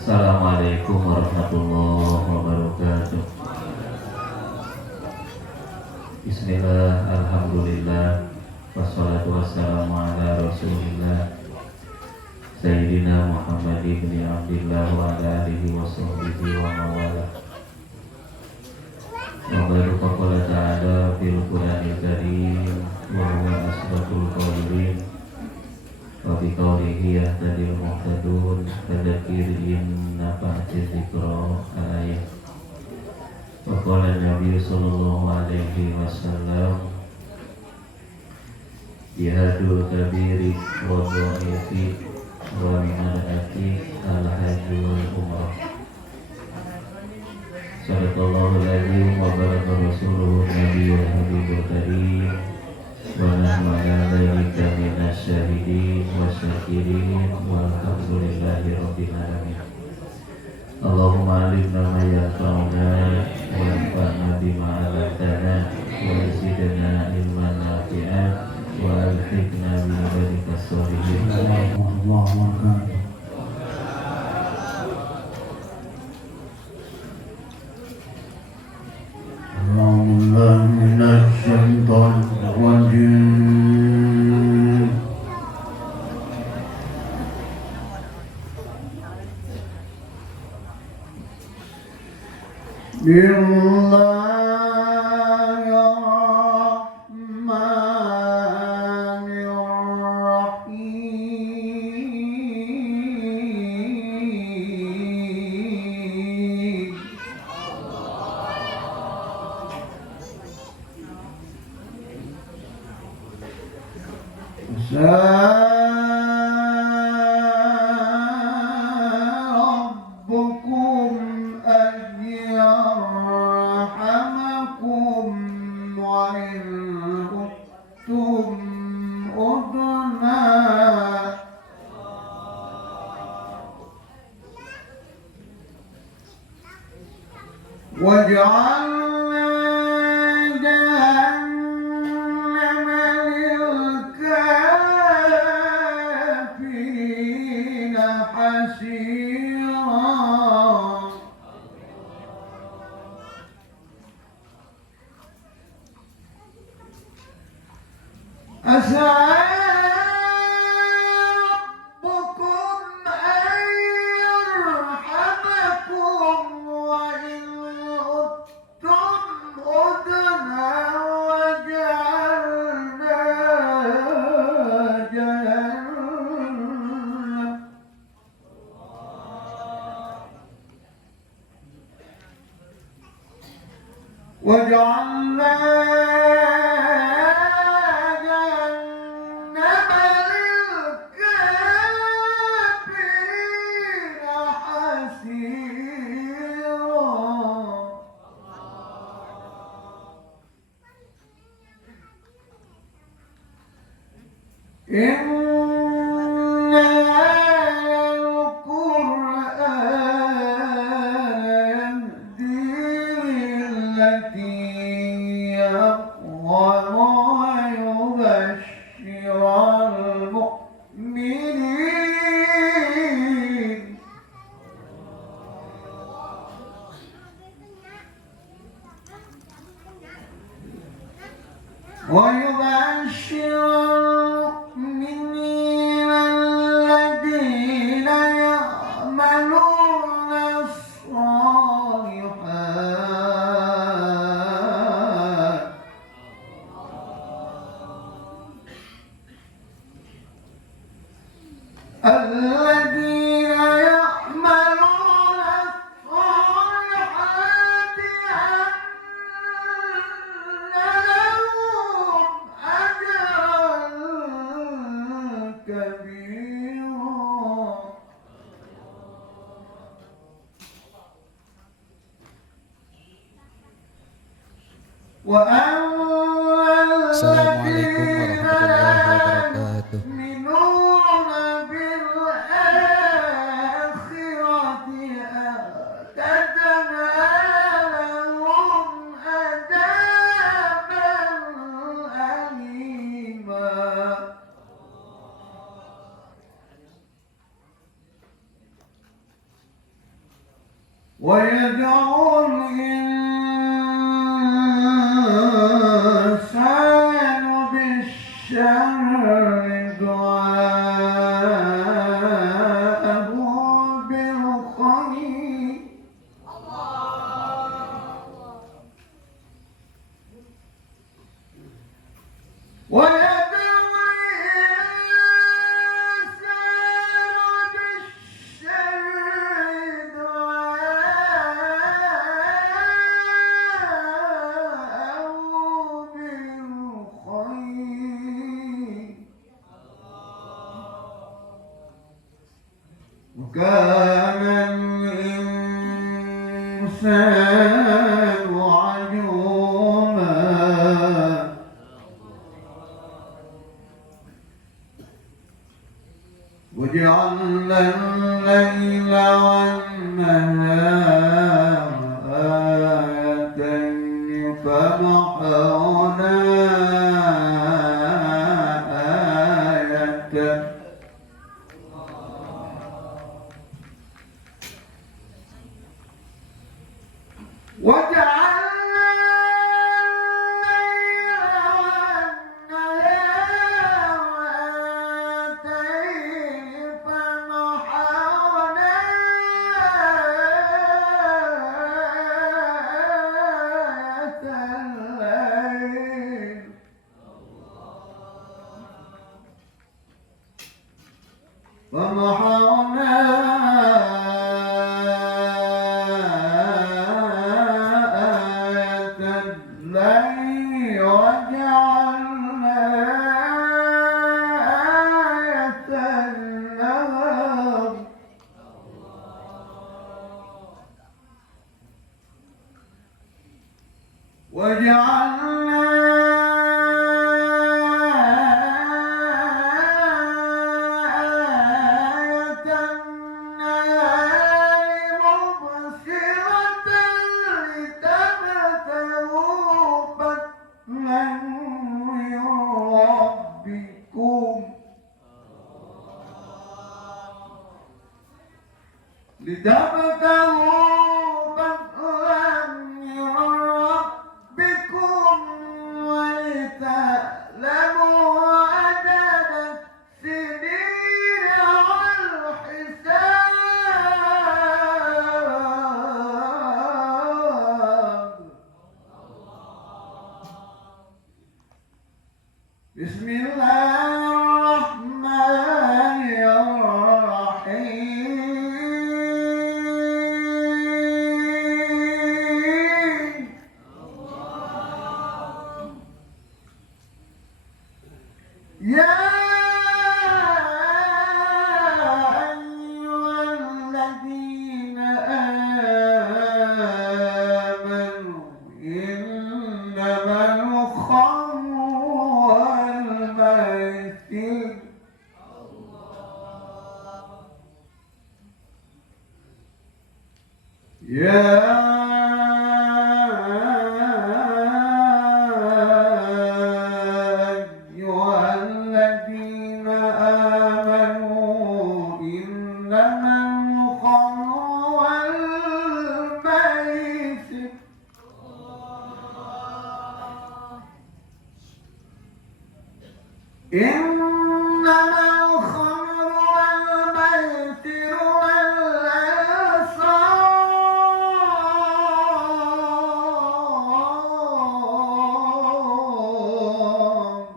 Assalamualaikum warahmatullahi wabarakatuh. Bismillah, alhamdulillah, wassalatu wassalamu ala rasulillah Sayyidina Muhammad ibn Abdillah wa ala alihi wa sahbihi wa mawala. Wa baru faqala ta'ala fil Qur'anil Karim wa huwa asdaqul qawlin wa bi qawlihi yahtadil muhtadun fadzakir in nafa'ati dzikra ayat. Wa qala Nabi sallallahu alaihi wasallam jihadul kabiri wa dha'ifi wa minarati al-hajju wal umrah. Sadaqallahu alaihi wa baraka rasuluhu nabiyyul habibul karim wa nahnu ala dzalika minas syahidin wa syakirin walhamdulillahi rabbil alamin. Allahumma alimna ma yanfa'una wa anfa'na bima 'allamtana wa zidna ilman nafi'an wa alhiqna bi ibadika sholihin. Alhamdulillah minasy syaithanir rajim. Bismillahirrahmanirrahim. ربكم أن يرحمكم وإن عدتم عدنا وجعلنا جهنم للكافرين حسيرا. عسى ربكم أن يرحمكم وإن عدتم عدنا وجعلنا جهنم للكافرين حسيرا. إن هذا القرآن يهدي للتي هي أقوم ويبشر المؤمنين الذين يعملون الصالحات الذين يعملون الصالحات أن لهم أجرا كبيرا. Assalamualaikum warahmatullahi wabarakatuh. يؤمنون بالآخرة أعتدنا لهم عذابا أليما. ويدعو الإنسان بالشر دعاءه بالخير ويدعو الإنسان بالشر دعاءه بالخير وكان الإنسان عجولا وجعلنا الليل والنهار آيتين فمحونا آية وجعلنا الليل والنهار آيتين فمحونا آية الليل فمحونا آية الليل وجعلنا آية النهار وجعلنا آية النهار مبصرة لتبتغوا فضلا من ربكم ولتعلموا عدد السنين والحساب بسم الله الرحمن الرحيم يا أيها الذين آمنوا إنما الخمر والميسر يا أيها الذين آمنوا إنما الخمر والميسر إنما الخمر والميسر والأنصاب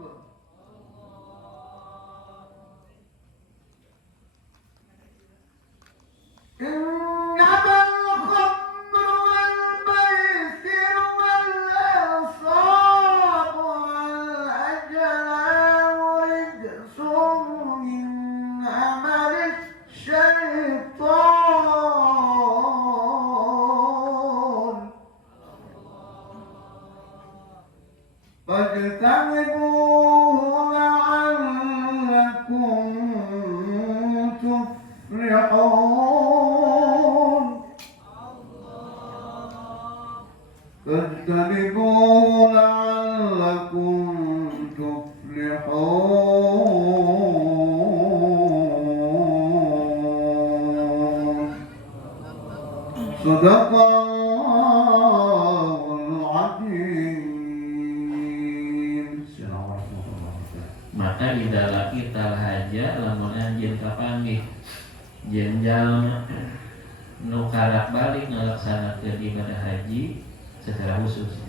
إنما الخمر والميسر والأنصاب والأزلام رجس من عمل الشيطان فاجتنبوه لعلكم تفلحون فاجتنبوه لعلكم تفلحون Sadaqallahul Azim. Assalamualaikum warahmatullahi wabarakatuh. Maka idalah kita haja lamun anjeun kapanggih jeung jalma nu karak balik ngalaksanakeun ibadah haji secara khusus.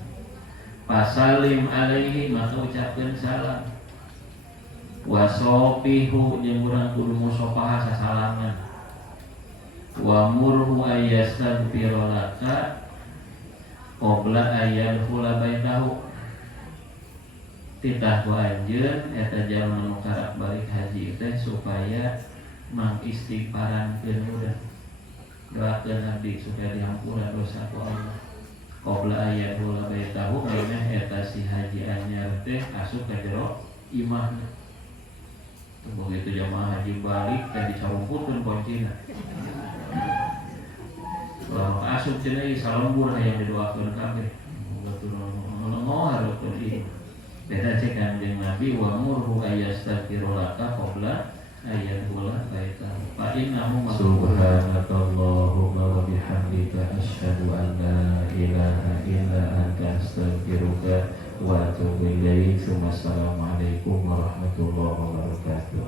Pasalim alaihi maka ucapkeun salam. Wasopihu jeung urang kudu musafahah sasalaman. Wa murhu ayastaghfira laka qabla ayyadkhula baitahu. Titah ku anjeun eta jalma nu karak balik haji teh supaya mengistighfarankeun urang. Doakeun abdi supaya dihampura dosa ku Allah. Qabla ayyadkhula baitahu maksudna eta si haji anyar teh asup ka jero imahna. Begitu jamaah haji balik teh dicarumputkeun kuncina. Kalau asup cenah ieu salembur hayang didoakeun kabeh. Betul ngohareukeun ieu. Beda cek Kanjeng Nabi wa murhu ayastaghfiru laka qabla ayyadkhula baitahu. Fa innahu subhanakallahumma wa bihamdika asyhadu an la ilaha illa anta astaghfiruka wa atubu ilaik. Wassalamualaikum warahmatullahi wabarakatuh.